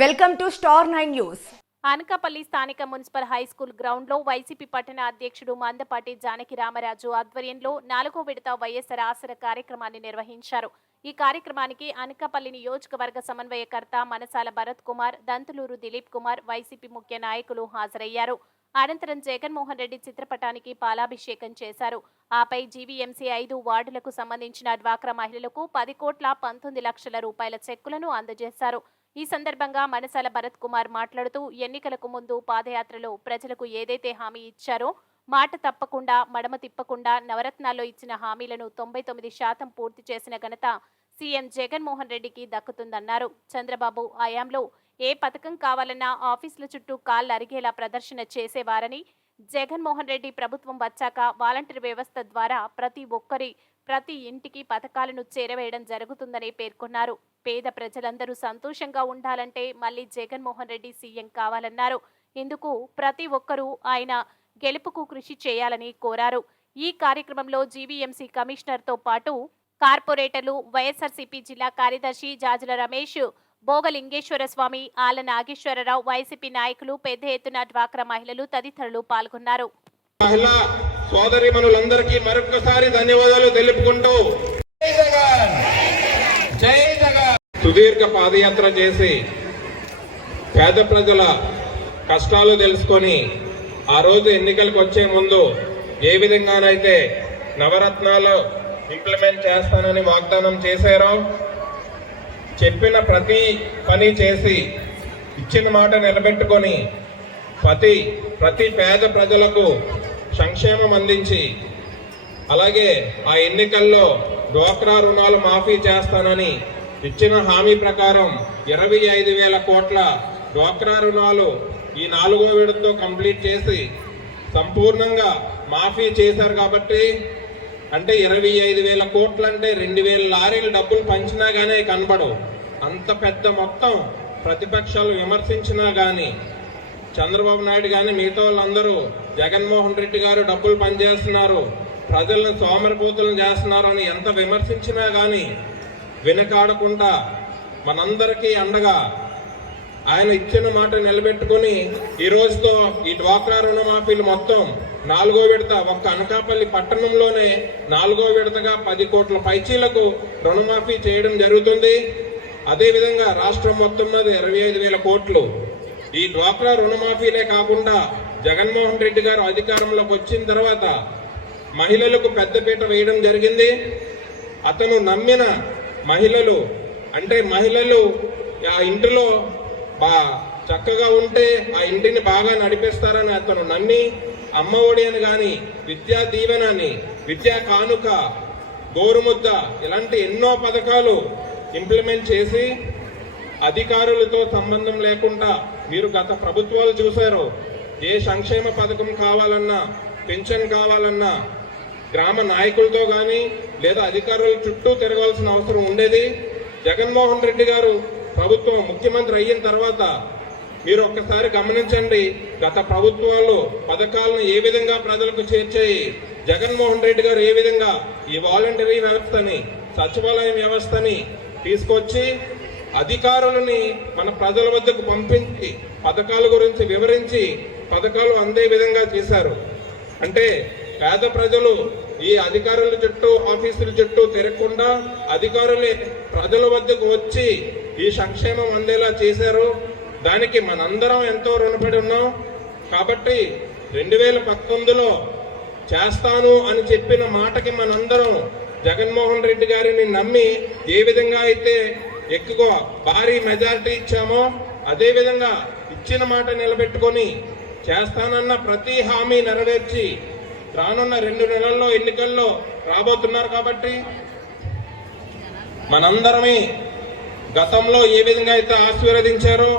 Welcome to star 9 news. Anakapalli స్థానిక municipal high school ground లో YCP పట్టణ అధ్యక్షుడు మందపాటి జానకి రామరాజు ఆధ్వర్యంలో 4వ విడత వైఎస్ఆర్ ఆసర కార్యక్రమాన్ని నిర్వహించారు. ఈ కార్యక్రమానికి అనకాపల్లి నియోజకవర్గ సమన్వయకర్త మనసాల భరత్ కుమార్, దంతులూరు దిలీప్ కుమార్, వైసీపీ ముఖ్య నాయకులు హాజరయ్యారు. అనంతరం జగన్మోహన్ రెడ్డి చిత్రపటానికి పాలాభిషేకం చేశారు. ఆపై జీవీఎంసీ 5 వార్డులకు సంబంధించిన డ్వాక్రా మహిళలకు 10,19,00,000 రూపాయల చెక్కులను అందజేశారు. ఈ సందర్భంగా మనసాల భరత్ కుమార్ మాట్లాడుతూ ఎన్నికలకు ముందు పాదయాత్రలో ప్రజలకు ఏదైతే హామీ ఇచ్చారో మాట తప్పకుండా మడమ తిప్పకుండా నవరత్నాల్లో ఇచ్చిన హామీలను 99% పూర్తి చేసిన ఘనత సీఎం జగన్మోహన్ రెడ్డికి దక్కుతుందన్నారు. చంద్రబాబు హయాంలో ఏ పథకం కావాలన్నా ఆఫీసుల చుట్టూ కాళ్ళు అరిగేలా ప్రదర్శన చేసేవారని, జగన్మోహన్ రెడ్డి ప్రభుత్వం వచ్చాక వాలంటీర్ వ్యవస్థ ద్వారా ప్రతి ఇంటికి పథకాలను చేరవేయడం జరుగుతుందని పేర్కొన్నారు. పేద ప్రజలందరూ సంతోషంగా ఉండాలంటే మళ్లీ జగన్మోహన్ రెడ్డి సీఎం కావాలన్నారు. ఇందుకు ప్రతి ఒక్కరూ ఆయన గెలుపుకు కృషి చేయాలని కోరారు. ఈ కార్యక్రమంలో జీవీఎంసీ కమిషనర్తో పాటు కార్పొరేటర్లు, వైఎస్ఆర్సీపీ జిల్లా కార్యదర్శి జాజుల రమేష్, భోగలింగేశ్వర స్వామి, ఆల నాగేశ్వరరావు, వైసీపీ నాయకులు, పెద్ద ఎత్తున డ్వాక్రా మహిళలు తదితరులు పాల్గొన్నారు. మహిళా సోదరీమణులందరికీ మరొకసారి ధన్యవాదాలు తెలుపుకుంటూ సుదీర్ఘ పాదయాత్ర చేసి పేద ప్రజల కష్టాలు తెలుసుకొని ఆ రోజు ఎన్నికలకు వచ్చే ముందు ఏ విధంగానైతే నవరత్నాలు ఇంప్లిమెంట్ చేస్తానని వాగ్దానం చేశారో, చెప్పిన ప్రతి పని చేసి ఇచ్చిన మాట నిలబెట్టుకొని ప్రతి పేద ప్రజలకు సంక్షేమం అందించి, అలాగే ఆ ఎన్నికల్లో డ్వాక్రా రుణాలు మాఫీ చేస్తానని ఇచ్చిన హామీ ప్రకారం 25,000 కోట్ల డ్వాక్రా రుణాలు ఈ 4వ విడతతో కంప్లీట్ చేసి సంపూర్ణంగా మాఫీ చేశారు. కాబట్టి అంటే 25,000 కోట్లు అంటే 2,000 లారీలు డబ్బులు పంచినా గానీ కనబడవు. అంత పెద్ద మొత్తం ప్రతిపక్షాలు విమర్శించినా గానీ, చంద్రబాబు నాయుడు గాని మిగతా వాళ్ళందరూ జగన్మోహన్ రెడ్డి గారు డబ్బులు పనిచేస్తున్నారు, ప్రజలను సోమరిపోతులను చేస్తున్నారు అని ఎంత విమర్శించినా గానీ వెనకాడకుండా మనందరికీ అండగా ఆయన ఇచ్చిన మాట నిలబెట్టుకుని ఈ రోజుతో ఈ డ్వాక్రా రుణమాఫీలు మొత్తం 4వ విడత ఒక్క అనకాపల్లి పట్టణంలోనే 4వ విడతగా 10 కోట్ల పైచీలకు రుణమాఫీ చేయడం జరుగుతుంది. అదేవిధంగా రాష్ట్రం మొత్తం మీద 25,000 కోట్లు. ఈ డ్వాక్రా రుణమాఫీలే కాకుండా జగన్మోహన్ రెడ్డి గారు అధికారంలోకి వచ్చిన తర్వాత మహిళలకు పెద్దపీట వేయడం జరిగింది. అతను నమ్మిన మహిళలు అంటే మహిళలు ఆ ఇంటిలో చక్కగా ఉంటే ఆ ఇంటిని బాగా నడిపిస్తారని అతను నమ్మి అమ్మ ఒడి అని కానీ, విద్యా దీవెనని, విద్యా కానుక, గోరుముద్ద ఇలాంటి ఎన్నో పథకాలు ఇంప్లిమెంట్ చేసి అధికారులతో సంబంధం లేకుండా, మీరు గత ప్రభుత్వాలు చూశారు, ఏ సంక్షేమ పథకం కావాలన్నా, పెన్షన్ కావాలన్నా గ్రామ నాయకులతో కానీ లేదా అధికారుల చుట్టూ తిరగాల్సిన అవసరం ఉండేది. జగన్మోహన్ రెడ్డి గారు ప్రభుత్వం ముఖ్యమంత్రి అయిన తర్వాత మీరు ఒక్కసారి గమనించండి, గత ప్రభుత్వాలు పథకాలను ఏ విధంగా ప్రజలకు చేర్చాయి, జగన్మోహన్ రెడ్డి గారు ఏ విధంగా ఈ వాలంటరీ వ్యవస్థని, సచివాలయ వ్యవస్థని తీసుకొచ్చి అధికారులని మన ప్రజల వద్దకు పంపించి పథకాల గురించి వివరించి పథకాలు అందే విధంగా చేశారు. అంటే పేద ప్రజలు ఈ అధికారుల చుట్టూ, ఆఫీసుల చుట్టూ తిరగకుండా అధికారులే ప్రజల వద్దకు వచ్చి ఈ సంక్షేమం అందేలా చేశారు. దానికి మనందరం ఎంతో రుణపడి ఉన్నాం. కాబట్టి 2019లో చేస్తాను అని చెప్పిన మాటకి మనందరం జగన్మోహన్ రెడ్డి గారిని నమ్మి ఏ విధంగా అయితే ఎక్కువ భారీ మెజారిటీ ఇచ్చామో అదే విధంగా ఇచ్చిన మాట నిలబెట్టుకొని చేస్తానన్న ప్రతి హామీ నెరవేర్చి రానున్న 2 నెలల్లో ఎన్నికల్లో రాబోతున్నారు. కాబట్టి మనందరమే గతంలో ఏ విధంగా అయితే ఆశీర్వదించారో